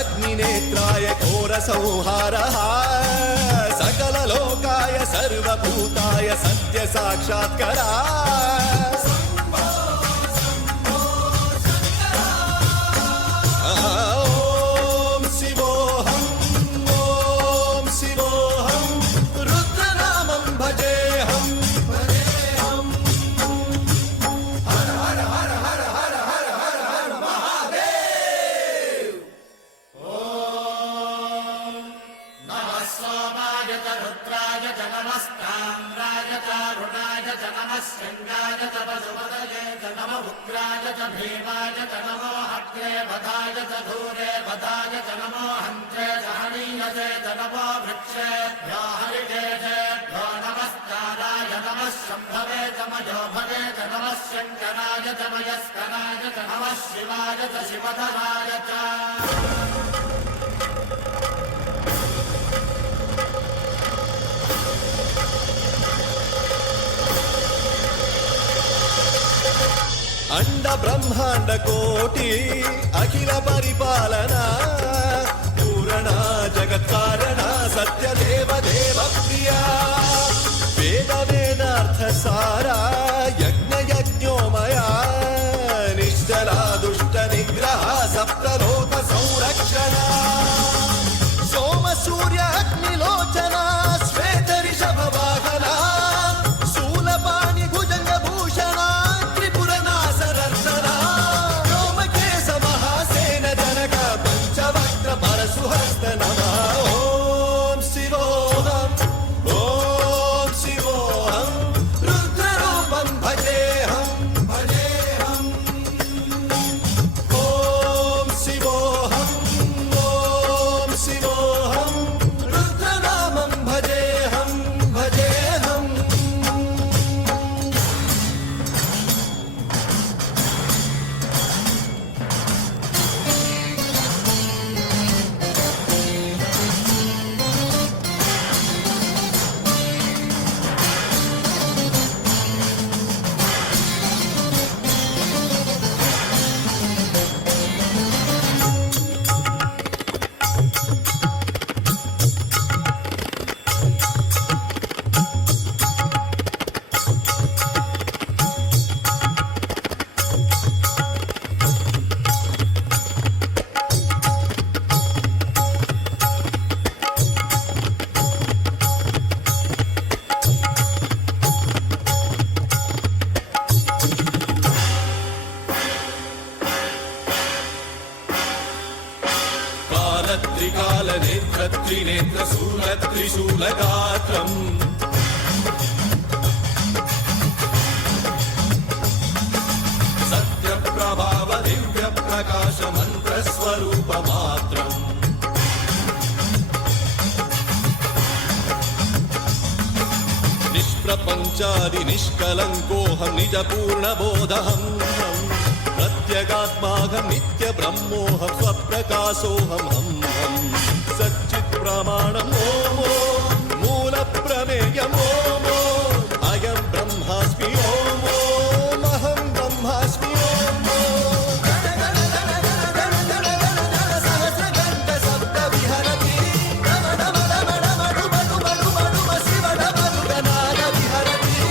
अग्निनेत्राय घोरसंहारः सकललोकाय सर्वभूताय सत्यसाक्षात्करः शृंगाय च पशुपतये च नम उग्राय च भीमाय च नमो हत्रे वधाय च धूरे वधाय च नमो हन्त्रे च हनीयसे च नमो वृक्षेभ्यो हरिकेशेभ्यो नमस्काराय नमः शम्भवे च मयोभवे च नमः शङ्कराय च मयस्कराय च नमः शिवाय च शिवधराय च अंड ब्रह्मांड कोटि अखिल परिपालना पूरणा जगत्कारणा सत्यदेव देव प्रिया वेद वेदार्थ सारा यज्ञ यज्ञोमया निश्चला दुष्ट निग्रह सप्तलोक संरक्षणा सोम सूर्य अग्निलोचना श्वेत ऋषभ वाहना शूलपाणि भुजंग भूषणा सुहस्त नमः ओम शिवोहम रुद्ररूपं भजेहम ओम शिवोहम रुद्रनामं भजेहम त्रिकाल नेत्र त्रिनेत्र शूल त्रिशूलगात्रम् सत्यप्रभाव दिव्य प्रकाश मंत्र स्वरूप मात्रम् निष्प्रपंचादि निष्कलंकोऽहं निज पूर्ण बोधहं प्रत्यगात्माहं नित्य ब्रह्मोऽहं स्वप्रकाशोऽहं सच्चित् प्रमाणम् ओम मूल प्रमेयम् ओम अयं ब्रह्मास्मि ओम अहं ब्रह्मास्मि ओम सहस्रघण्ट शब्द विहरति शिवडमरुगनाद विहरति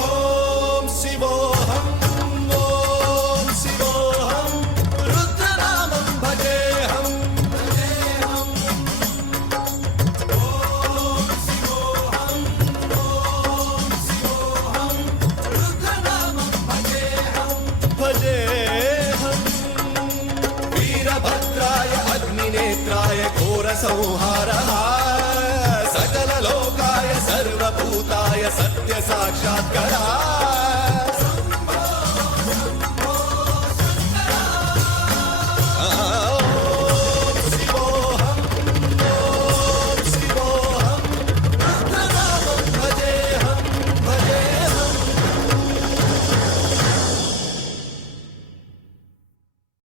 ओम शिवोऽहं रुद्रनामं भजेऽहम् वीरभद्राय अग्निनेत्राय घोरसंहारः सकललोकाय सर्वभूताय सत्यसाक्षात्करः